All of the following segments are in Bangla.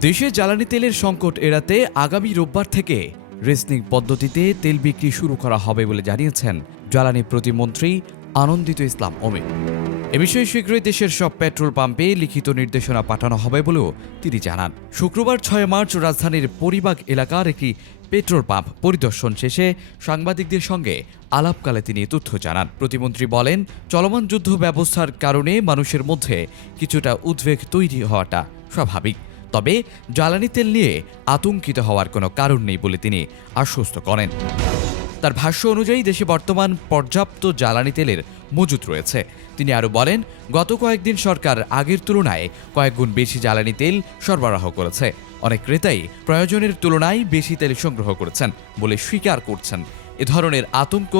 দেশে জ্বালানি তেলের সংকট এড়াতে আগামী রোববার থেকে রেসনিং পদ্ধতিতে তেল বিক্রি শুরু করা হবে বলে জানিয়েছেন জ্বালানি প্রতিমন্ত্রী আনন্দিত ইসলাম অমিত। এ বিষয়ে শীঘ্রই দেশের সব পেট্রোল পাম্পে লিখিত নির্দেশনা পাঠানো হবে বলেও তিনি জানান। শুক্রবার 6 মার্চ রাজধানীর পরিবাগ এলাকার একটি পেট্রোল পাম্প পরিদর্শন শেষে সাংবাদিকদের সঙ্গে আলাপকালে তিনি তথ্য জানান। প্রতিমন্ত্রী বলেন, চলমান যুদ্ধ ব্যবস্থার কারণে মানুষের মধ্যে কিছুটা উদ্বেগ তৈরি হওয়াটা স্বাভাবিক, তবে জ্বালানি তেল নিয়ে আতঙ্কিত হওয়ার কোনো কারণ নেই বলে তিনি আশ্বস্ত করেন। তার ভাষ্য অনুযায়ী দেশে বর্তমান পর্যাপ্ত জ্বালানি তেলের মজুত রয়েছে। তিনি আরও বলেন, গত কয়েকদিন সরকার আগের তুলনায় কয়েক গুণ বেশি জ্বালানি তেল সরবরাহ করেছে। অনেক ক্রেতাই প্রয়োজনের তুলনায় বেশি তেল সংগ্রহ করেছেন বলে স্বীকার করছেন। এ ধরনের আতঙ্ক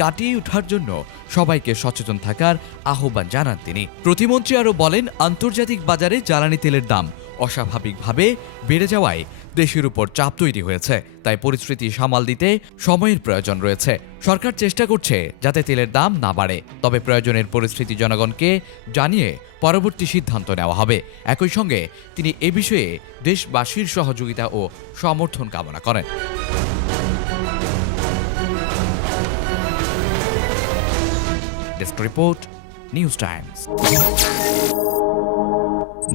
কাটিয়ে ওঠার জন্য সবাইকে সচেতন থাকার আহ্বান জানান তিনি। প্রতিমন্ত্রী আরও বলেন, আন্তর্জাতিক বাজারে জ্বালানি তেলের দাম অস্বাভাবিকভাবে বেড়ে যাওয়ায় দেশের উপর চাপ তৈরি হয়েছে, তাই পরিস্থিতি সামাল দিতে সময়ের প্রয়োজন রয়েছে। সরকার চেষ্টা করছে যাতে তেলের দাম না বাড়ে, তবে প্রয়োজনের পরিস্থিতি জনগণকে জানিয়ে পরবর্তী সিদ্ধান্ত নেওয়া হবে। একই সঙ্গে তিনি এ বিষয়ে দেশবাসীর সহযোগিতা ও সমর্থন কামনা করেন। Desk report, news Times.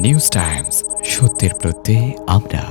News Times, সত্যের প্রত্যয়ে আমরা।